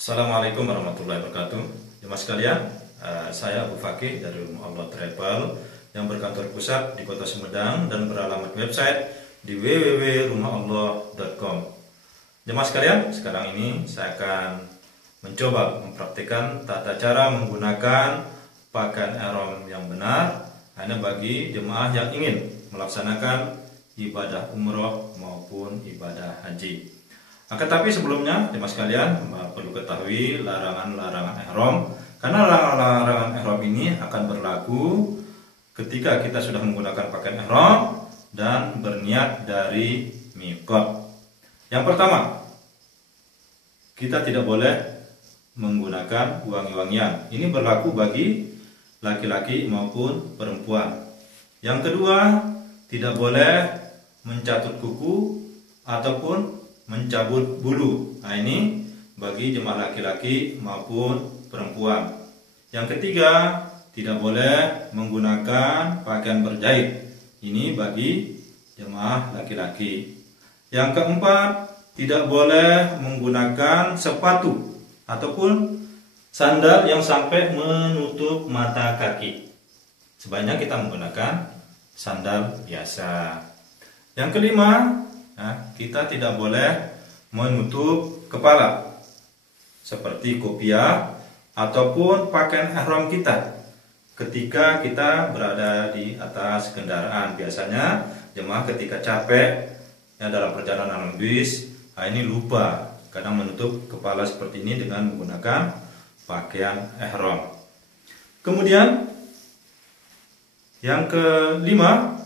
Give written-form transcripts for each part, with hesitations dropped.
Assalamualaikum warahmatullahi wabarakatuh. Jemaah sekalian, saya Abu Fakih dari Rumah Allah Travel yang berkantor pusat di Kota Sumedang dan beralamat website di www.rumahallah.com. Jemaah sekalian, sekarang ini saya akan mencoba mempraktikkan tata cara menggunakan pakaian ihram yang benar hanya bagi jemaah yang ingin melaksanakan ibadah umroh maupun ibadah haji. Tetapi sebelumnya, jemaah sekalian, perlu ketahui larangan-larangan ihram, karena larangan-larangan ihram ini akan berlaku ketika kita sudah menggunakan pakaian ihram dan berniat dari miqat. Yang pertama, kita tidak boleh menggunakan wangi-wangian. Ini berlaku bagi laki-laki maupun perempuan. Yang kedua, tidak boleh mencatut kuku ataupun mencabut bulu. Nah, ini bagi jemaah laki-laki maupun perempuan. Yang ketiga, tidak boleh menggunakan pakaian berjahit. Ini bagi jemaah laki-laki. Yang keempat, tidak boleh menggunakan sepatu ataupun sandal yang sampai menutup mata kaki. Sebaiknya kita menggunakan sandal biasa. Yang kelima, kita tidak boleh menutup kepala seperti kopiah ataupun pakaian ihram kita ketika kita berada di atas kendaraan. Biasanya jemaah ketika capek dalam perjalanan bis, ini lupa kadang menutup kepala seperti ini dengan menggunakan pakaian ihram. Kemudian yang kelima,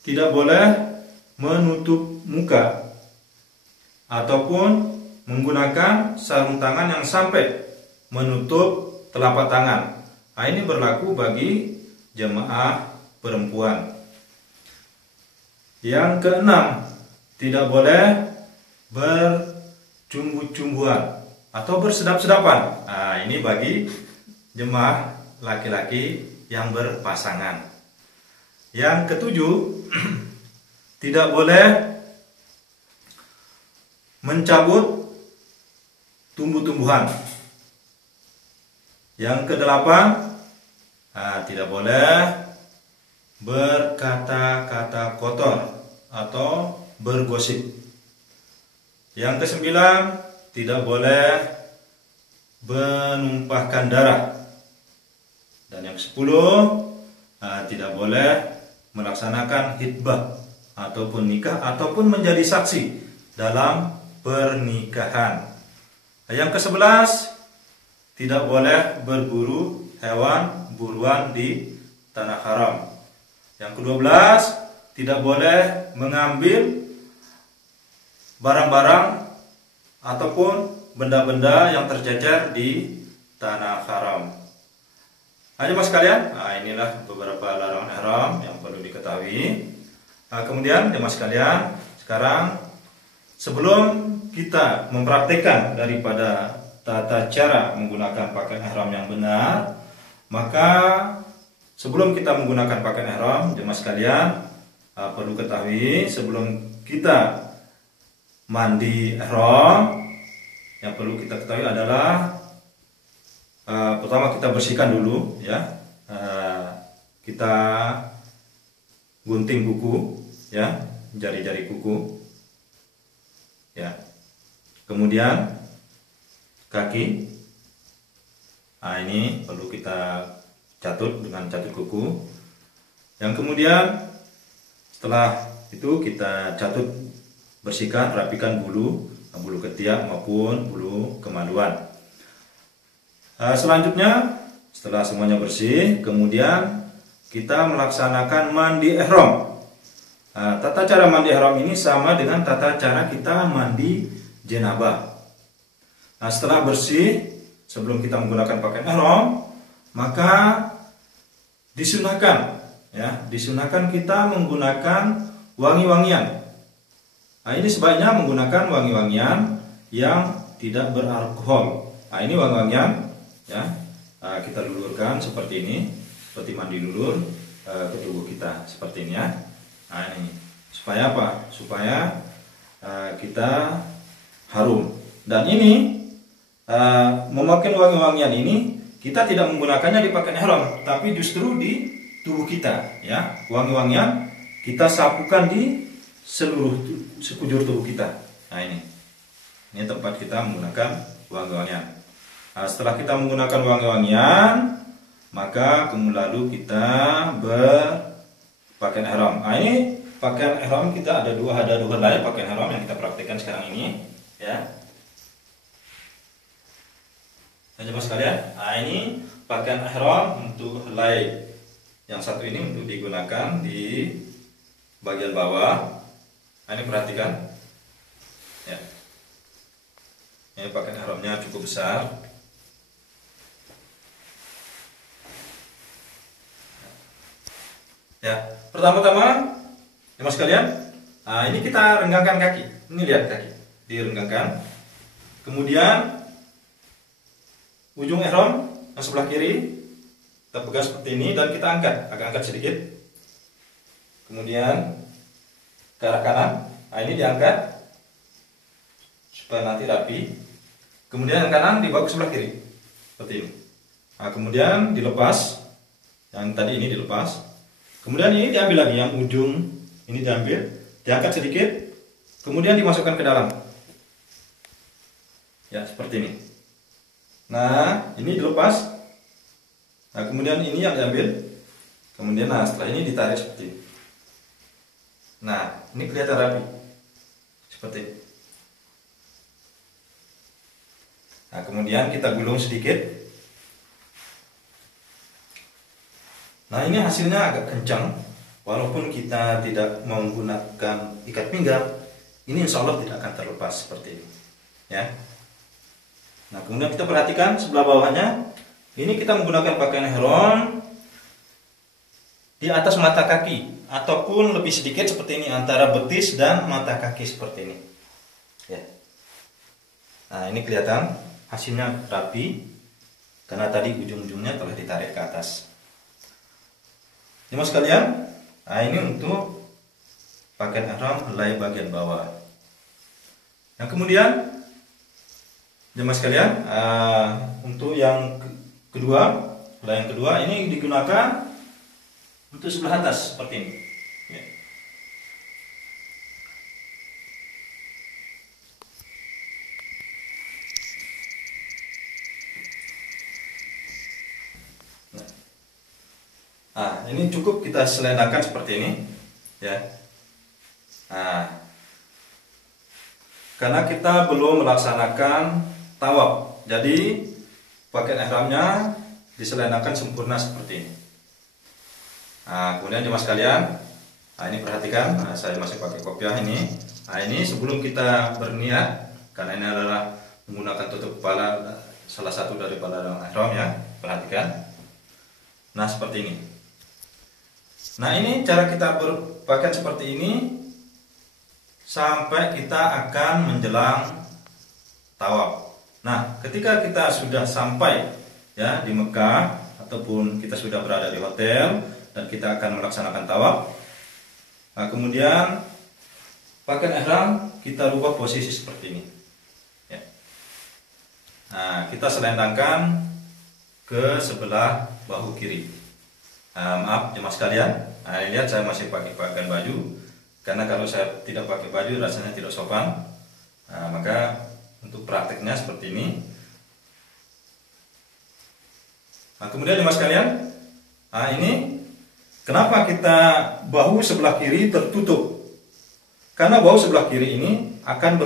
tidak boleh menutup muka ataupun menggunakan sarung tangan yang sampai menutup telapak tangan. Nah, ini berlaku bagi jemaah perempuan. Yang keenam, tidak boleh bercumbu-cumbuan atau bersedap-sedapan. Nah, ini bagi jemaah laki-laki yang berpasangan. Yang ketujuh, tidak boleh mencabut tumbuh-tumbuhan. Yang kedelapan, tidak boleh berkata-kata kotor atau bergosip. Yang kesembilan, tidak boleh menumpahkan darah. Dan yang kesepuluh, tidak boleh melaksanakan khitbah ataupun nikah ataupun menjadi saksi dalam pernikahan. Yang ke-11, tidak boleh berburu hewan buruan di tanah haram. Yang ke-12, tidak boleh mengambil barang-barang ataupun benda-benda yang tercecer di tanah haram. Jemaah sekalian, inilah beberapa larangan ihram yang perlu diketahui. Kemudian jemaah sekalian, sekarang sebelum kita mempraktikkan daripada tata cara menggunakan pakaian ihram yang benar, maka sebelum kita menggunakan pakaian ihram, jemaah sekalian, perlu ketahui sebelum kita mandi ihram, yang perlu kita ketahui adalah pertama kita bersihkan dulu, ya. Kita gunting kuku, ya, jari-jari kuku, ya. Kemudian kaki, ini perlu kita catut dengan catut kuku. Yang kemudian setelah itu kita catut, bersihkan, rapikan bulu ketiak maupun bulu kemaluan. Selanjutnya, setelah semuanya bersih, kemudian kita melaksanakan mandi ihram. Tata cara mandi ihram ini sama dengan tata cara kita mandi jenabah. Setelah bersih, sebelum kita menggunakan pakaian ihram, maka disunahkan kita menggunakan wangi-wangian. Ini sebaiknya menggunakan wangi-wangian yang tidak beralkohol. Ini wangi-wangian, ya, kita lulurkan seperti ini, seperti mandi lulur ke tubuh kita seperti ini, ya. Ini supaya apa? Supaya kita harum. Dan ini memakai wangi-wangian ini kita tidak menggunakannya di pakaian ihram, tapi justru di tubuh kita, ya. Wangi-wangian kita sapukan di seluruh sekujur tubuh kita. Nah, ini tempat kita menggunakan wangi-wangian. Nah, setelah kita menggunakan wangi-wangian, maka kemudian lalu kita berpakaian ihram. Nah, ini pakaian ihram kita ada dua helai pakaian ihram yang kita praktikkan sekarang ini, ya. Teman-teman sekalian, nah ini pakaian ihram untuk helai yang satu ini untuk digunakan di bagian bawah. Nah, ini perhatikan, ya. Ini pakaian ihramnya cukup besar. Ya, pertama-tama, teman sekalian, nah ini kita renggangkan kaki. Ini lihat kaki, direnggangkan. Kemudian ujung ihram yang sebelah kiri kita pegang seperti ini dan kita agak angkat sedikit. Kemudian ke arah kanan, nah ini diangkat supaya nanti rapi. Kemudian yang kanan dibawa ke sebelah kiri seperti ini. Nah, kemudian dilepas, yang tadi ini dilepas. Kemudian ini diambil lagi, yang ujung ini diambil, diangkat sedikit, kemudian dimasukkan ke dalam. Ya, seperti ini. Nah, ini dilepas. Nah, kemudian ini yang diambil. Kemudian, nah, setelah ini ditarik seperti ini. Nah, ini kelihatan rapi. Seperti ini. Nah, kemudian kita gulung sedikit. Nah, ini hasilnya agak kencang. Walaupun kita tidak menggunakan ikat pinggang, ini insya Allah tidak akan terlepas seperti ini. Ya. Nah, kemudian kita perhatikan sebelah bawahnya. Ini kita menggunakan pakaian ihram di atas mata kaki, ataupun lebih sedikit seperti ini, antara betis dan mata kaki seperti ini. Ya. Nah, ini kelihatan hasilnya rapi karena tadi ujung-ujungnya telah ditarik ke atas. Teman sekalian, nah ini untuk pakaian ihram helai bagian bawah. Yang kemudian, teman sekalian, untuk yang kedua, helai yang kedua ini digunakan untuk sebelah atas seperti ini. Ya. Nah, ini cukup kita selenakan seperti ini, ya. Nah, karena kita belum melaksanakan tawaf, jadi pakaian ihramnya diselenakan sempurna seperti ini. Nah, kemudian jemaah sekalian, nah ini perhatikan, nah, saya masih pakai kopiah ini. Nah, ini sebelum kita berniat, karena ini adalah menggunakan tutup kepala, salah satu dari dalam ihram, ya. Perhatikan. Nah, seperti ini. Nah, ini cara kita berpakaian seperti ini sampai kita akan menjelang tawaf. Nah, ketika kita sudah sampai, ya, di Mekah ataupun kita sudah berada di hotel dan kita akan melaksanakan tawaf, nah, kemudian pakaian ihram kita rubah posisi seperti ini, ya. Nah, kita selendangkan ke sebelah bahu kiri. Maaf jemaah sekalian, nah, lihat saya masih pakai pakaian baju, karena kalau saya tidak pakai baju rasanya tidak sopan. Nah, maka untuk prakteknya seperti ini. Nah, kemudian jemaah sekalian, nah ini kenapa kita bahu sebelah kiri tertutup? Karena bahu sebelah kiri ini akan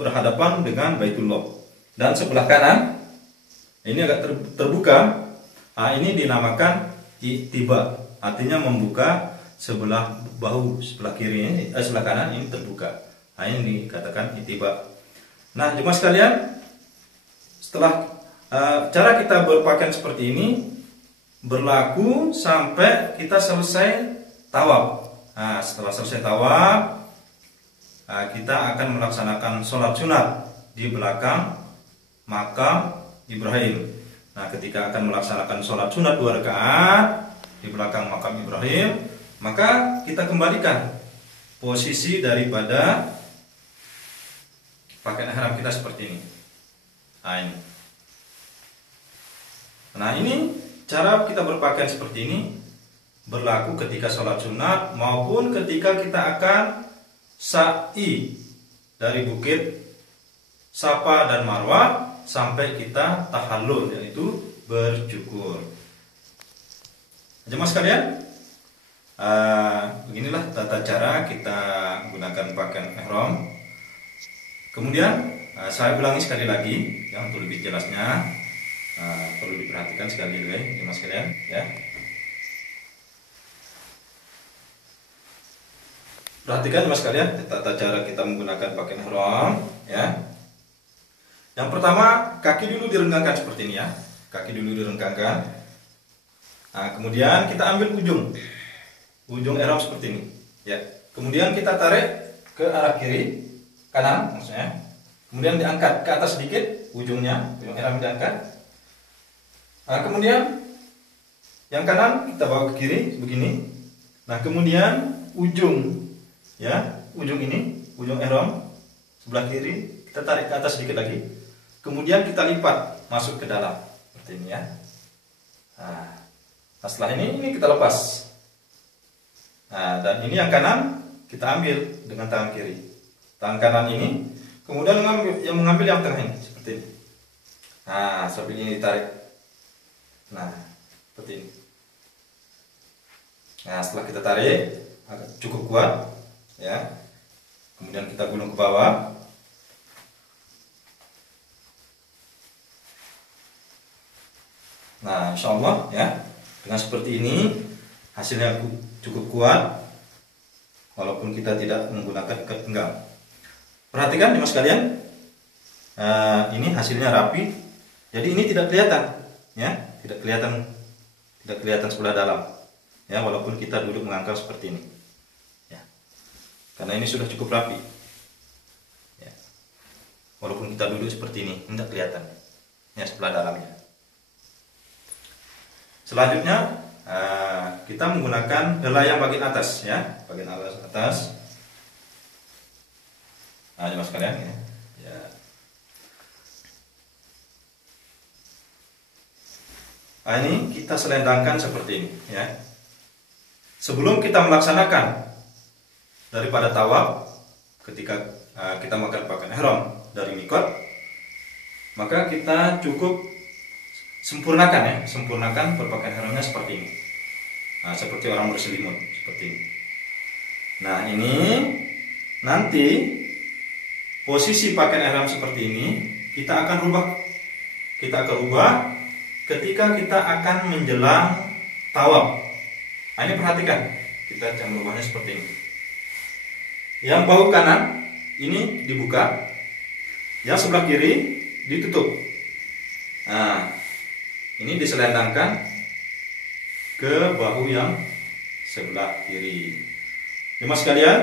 berhadapan dengan Baitullah, dan sebelah kanan ini agak terbuka. Nah, ini dinamakan itiba, artinya membuka sebelah bahu sebelah kiri ini, sebelah kanan ini terbuka. Nah, ini dikatakan itiba. Nah, jemaah sekalian, setelah cara kita berpakaian seperti ini berlaku sampai kita selesai tawaf. Nah, setelah selesai tawaf, kita akan melaksanakan sholat sunat di belakang makam Ibrahim. Nah, ketika akan melaksanakan sholat sunat 2 rakaat di belakang makam Ibrahim, maka kita kembalikan posisi daripada pakaian ihram kita seperti ini. Nah, ini. Nah, ini cara kita berpakaian seperti ini berlaku ketika sholat sunat maupun ketika kita akan sa'i dari bukit Safa dan Marwah sampai kita tahallul, yaitu bercukur. Jemaah sekalian, beginilah tata cara kita menggunakan pakaian ihram. Kemudian saya ulangi sekali lagi ya, untuk lebih jelasnya perlu diperhatikan sekali lagi jemaah sekalian ya. Perhatikan jemaah sekalian tata cara kita menggunakan pakaian ihram ya. Yang pertama, kaki dulu direnggangkan seperti ini ya. Kaki dulu direnggangkan. Nah, kemudian kita ambil ujung ihram seperti ini ya. Kemudian kita tarik ke arah kiri, kanan maksudnya. Kemudian diangkat ke atas sedikit ujung ihram diangkat. Nah, kemudian yang kanan kita bawa ke kiri begini. Nah, kemudian ujung ihram sebelah kiri kita tarik ke atas sedikit lagi. Kemudian kita lipat masuk ke dalam seperti ini ya. Nah, setelah ini kita lepas. Nah, dan ini yang kanan kita ambil dengan tangan kiri. Tangan kanan ini kemudian mengambil yang tengah ini seperti ini. Nah, seperti ini ditarik. Nah, seperti ini. Nah, setelah kita tarik cukup kuat ya. Kemudian kita gulung ke bawah. Nah, insya Allah ya, dengan seperti ini hasilnya cukup kuat walaupun kita tidak menggunakan ikat pinggang. Perhatikan jemaah sekalian, ini hasilnya rapi. Jadi ini tidak kelihatan ya, tidak kelihatan sebelah dalam ya, walaupun kita duduk mengangkat seperti ini ya. Karena ini sudah cukup rapi ya. Walaupun kita duduk seperti ini tidak kelihatan ya sebelah dalamnya. Selanjutnya kita menggunakan helai yang bagian atas ya, bagian atas. Nah, jemaah sekalian ya. Nah, ini kita selendangkan seperti ini ya. Sebelum kita melaksanakan daripada tawaf, ketika kita melakukan pakaian ihram dari miqat, maka kita cukup sempurnakan berpakaian ihramnya seperti ini. Nah, seperti orang berselimut seperti ini. Nah, ini nanti posisi pakaian ihram seperti ini kita akan rubah ketika kita akan menjelang tawaf. Nah, ini perhatikan, kita akan merubahnya seperti ini. Yang bahu kanan ini dibuka, yang sebelah kiri ditutup. Nah, ini diselendangkan ke bahu yang sebelah kiri. Jemaah sekalian,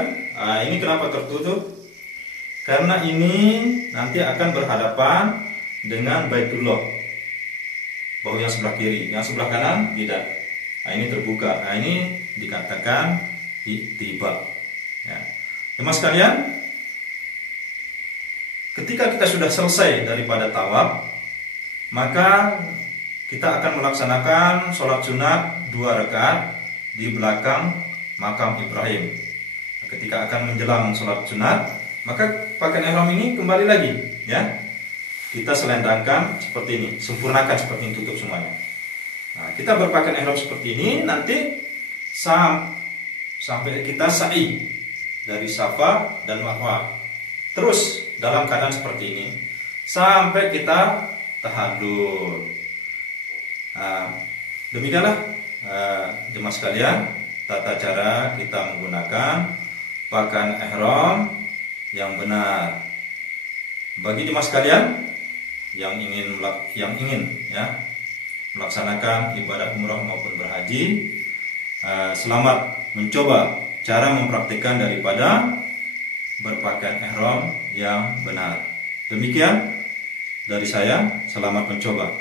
ini kenapa tertutup? Karena ini nanti akan berhadapan dengan Baitullah. Bahu yang sebelah kiri, yang sebelah kanan tidak. Nah, ini terbuka. Nah, ini dikatakan ittiba. Ya. Jemaah sekalian, ketika kita sudah selesai daripada tawaf, maka kita akan melaksanakan sholat sunat 2 rakaat di belakang makam Ibrahim. Ketika akan menjelang sholat sunat, maka pakaian ihram ini kembali lagi ya. Kita selendangkan seperti ini, sempurnakan seperti ini, tutup semuanya. Nah, kita berpakaian ihram seperti ini nanti sampai kita sa'i dari Safa dan Marwah. Terus dalam keadaan seperti ini sampai kita tahallul. Nah, demikianlah jemaah sekalian tata cara kita menggunakan pakaian ihram yang benar. Bagi jemaah sekalian yang ingin ya melaksanakan ibadah umrah maupun berhaji, selamat mencoba cara mempraktikkan daripada berpakaian ihram yang benar. Demikian dari saya, selamat mencoba.